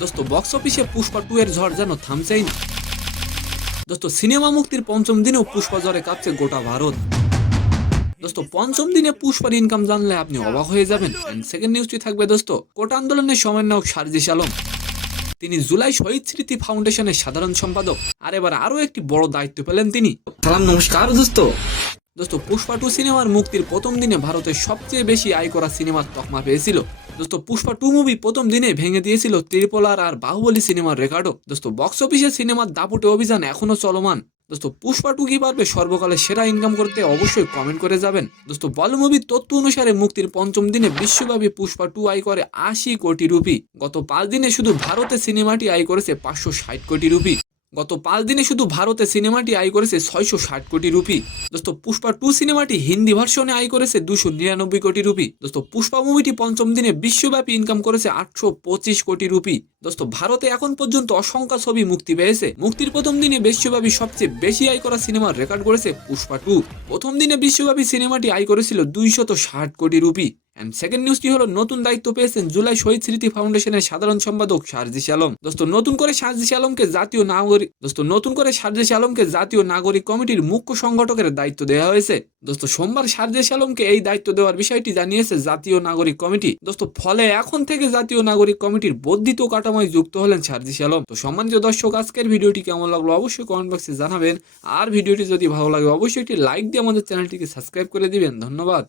দোস্ত বক্স অফিসে পুষ্পা 2 এর ঝড় যেন থামছেই না। দোস্ত সিনেমা মুক্তির পঞ্চম দিনেও পুষ্পা ঝড়ে কাঁপছে গোটা ভারত। দোস্ত পঞ্চম দিনে পুষ্পার ইনকাম জানলে আপনি অবাক হয়ে যাবেন। সেকেন্ড নিউজটি থাকবে দোস্ত কোটা আন্দোলনের সমন্বয়ক সার্জিস আলম, তিনি জুলাই শহীদ স্মৃতি ফাউন্ডেশনের সাধারণ সম্পাদক। আর এবার আরো একটি বড় দায়িত্ব পেলেন তিনি। সালাম, নমস্কার দোস্ত। দোস্ত পুষ্পা 2 সিনেমার মুক্তির প্রথম দিনে ভারতের সবচেয়ে বেশি আয় করা সিনেমার তকমা পেয়েছিল। দোস্ত পুষ্পা 2 মুভি প্রথম দিনে ভেঙে দিয়েছিল ট্রিপল আর বাহুবলী সিনেমার রেকর্ডও। দোস্ত বক্স অফিসে সিনেমার দাপুটে অভিযান এখনো চলমান। দোস্ত পুষ্পা 2 কি পারবে সর্বকালের সেরা ইনকাম করতে? অবশ্যই কমেন্ট করে যাবেন। দোস্ত বল মুভির তথ্য অনুসারে মুক্তির পঞ্চম দিনে বিশ্বব্যাপী পুষ্পা 2 আয় করে 80 কোটি রুপি। গত 5 দিনে শুধু ভারতে সিনেমাটি আয় করেছে 560 কোটি রুপি। গত 5 দিনে শুধু ভারতে সিনেমাটি আয় করেছে 660 কোটি রুপি। দোস্ত পুষ্পা 2 সিনেমাটি হিন্দি ভার্সনে আয় করেছে 299 কোটি রুপি। দোস্ত পুষ্পা মুভিটি পঞ্চম দিনে বিশ্বব্যাপী ইনকাম করেছে 825 কোটি রুপি। দোস্ত ভারতে এখন পর্যন্ত অসংখ্য ছবি মুক্তি পেয়েছে। মুক্তির প্রথম দিনে বিশ্বব্যাপী সবচেয়ে বেশি আয় করা সিনেমার রেকর্ড করেছে পুষ্পা 2। প্রথম দিনে বিশ্বব্যাপী সিনেমাটি আয় করেছিল 260 কোটি রুপি। সেকেন্ড নিউজটি হলো নতুন দায়িত্ব পেয়েছেন জুলাই শহীদ স্মৃতি ফাউন্ডেশনের সাধারণ সম্পাদক সার্জিস আলম। দোস্ত নতুন করে সার্জিস আলমকে জাতীয় নাগরিক কমিটির মুখ্য সংগঠকের দায়িত্ব দেওয়া হয়েছে। দোস্ত সোমবার সার্জিস আলমকে এই দায়িত্ব দেওয়ার বিষয়টি জানিয়েছে জাতীয় নাগরিক কমিটি। দোস্ত ফলে এখন থেকে জাতীয় নাগরিক কমিটির বর্ধিত কাঠামোয় যুক্ত হলেন সার্জিস আলম। তো সম্মানিত দর্শক, আজকের ভিডিওটি কেমন লাগলো অবশ্যই কমেন্ট বক্সে জানাবেন। আর ভিডিওটি যদি ভালো লাগে অবশ্যই একটি লাইক দিয়ে আমাদের চ্যানেলটিকে সাবস্ক্রাইব করে দিবেন। ধন্যবাদ।